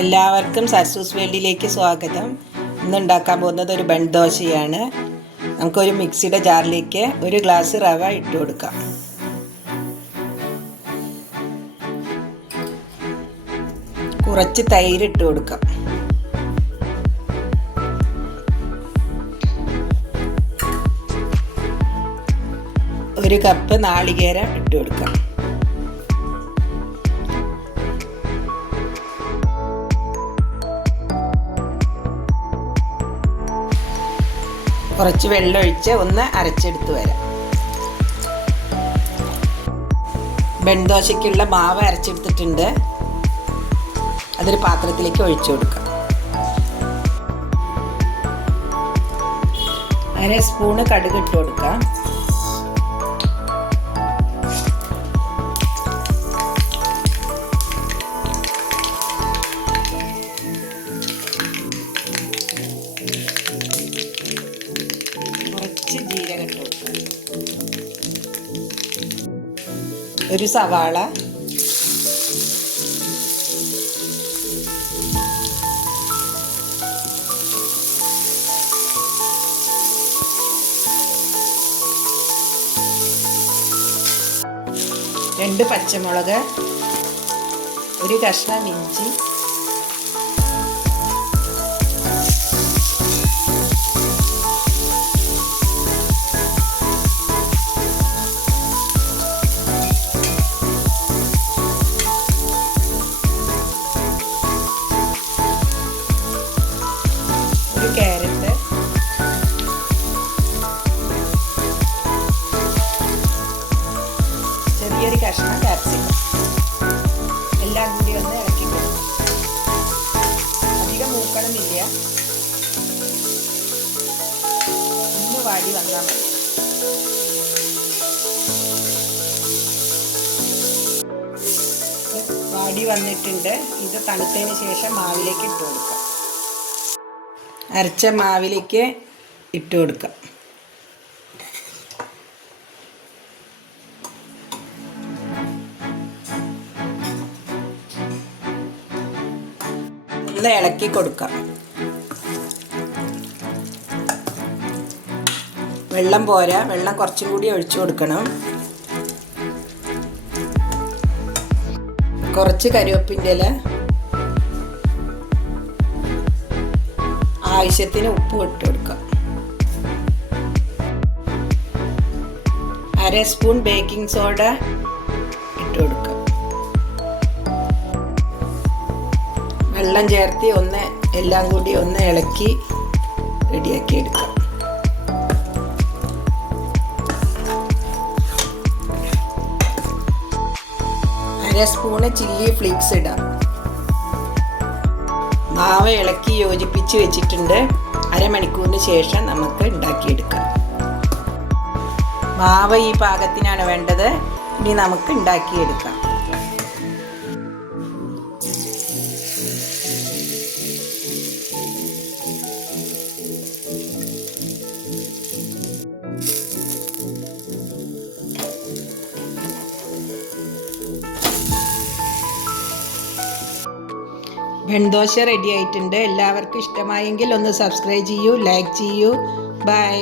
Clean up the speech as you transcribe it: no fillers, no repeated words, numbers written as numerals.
എല്ലാവർക്കും സരസൂസ് വേൾഡിലേക്ക് സ്വാഗതം. ഇന്ന് ഉണ്ടാക്കാൻ പോകുന്നത് ഒരു ബൺ ദോശയാണ്. നമുക്കൊരു മിക്സിയുടെ ജാറിലേക്ക് ഒരു ഗ്ലാസ് റവ ഇട്ട് കൊടുക്കാം. കുറച്ച് തൈര് ഇട്ട് കൊടുക്കാം. ഒരു കപ്പ് നാളികേരം ഇട്ട് കൊടുക്കാം. കുറച്ച് വെള്ളം ഒഴിച്ച് ഒന്ന് അരച്ചെടുത്ത് വരാം. ബൺദോശയ്ക്കുള്ള മാവ് അരച്ചെടുത്തിട്ടുണ്ട്. അതൊരു പാത്രത്തിലേക്ക് ഒഴിച്ചു കൊടുക്കാം. 1 സ്പൂണ് കടുക് ഇട്ട് കൊടുക്കാം. ജീരകം ഇട്ട് കൊടുക്കാം. ഒരു സവാള, രണ്ട് പച്ചമുളക്, ഒരു കഷ്ണം ഇഞ്ചി, ഒരു ക്യാരറ്റ്, ചെറിയൊരു കഷ്ണം ക്യാപ്സിക്കം, എല്ലാം കൂടി ഒന്ന് ഇളക്കി കൊടുക്കും. അധികം മൂക്കണമെന്നില്ല, ഒന്ന് വാടി വന്നാൽ മതി. വാടി വന്നിട്ടുണ്ട്. ഇത് തണുത്തതിന് ശേഷം മാവിലേക്ക് ഇട്ട് കൊടുക്കാം. അരച്ച മാവിലേക്ക് ഇട്ട് കൊടുക്കാം. ഒന്ന് ഇളക്കി കൊടുക്കാം. വെള്ളം പോരാ, വെള്ളം കുറച്ചും കൂടി ഒഴിച്ചു കൊടുക്കണം. കുറച്ച് കരിവേപ്പിൻ്റെ ഇല, ആവശ്യത്തിന് ഉപ്പ് ഇട്ട് കൊടുക്കാം. 1 സ്പൂൺ ബേക്കിംഗ് സോഡ ഇട്ട് കൊടുക്കാം. വെള്ളം ചേർത്ത് ഒന്ന് എല്ലാം കൂടി ഒന്ന് ഇളക്കി റെഡിയാക്കി എടുക്കാം. സ്പൂണ് ചില്ലി ഫ്ലേക്സ് ഇടാം. മാവ് ഇളക്കി യോജിപ്പിച്ച് വെച്ചിട്ടുണ്ട്. അരമണിക്കൂറിന് ശേഷം നമുക്ക് ഉണ്ടാക്കിയെടുക്കാം. മാവ് ഈ പാകത്തിനാണ് വേണ്ടത്. ഇനി നമുക്ക് ഉണ്ടാക്കിയെടുക്കാം. ബൺദോശ റെഡി ആയിട്ടുണ്ട്. എല്ലാവർക്കും ഇഷ്ടമായെങ്കിൽ ഒന്ന് സബ്സ്ക്രൈബ് ചെയ്യൂ, ലൈക്ക് ചെയ്യൂ. ബൈ.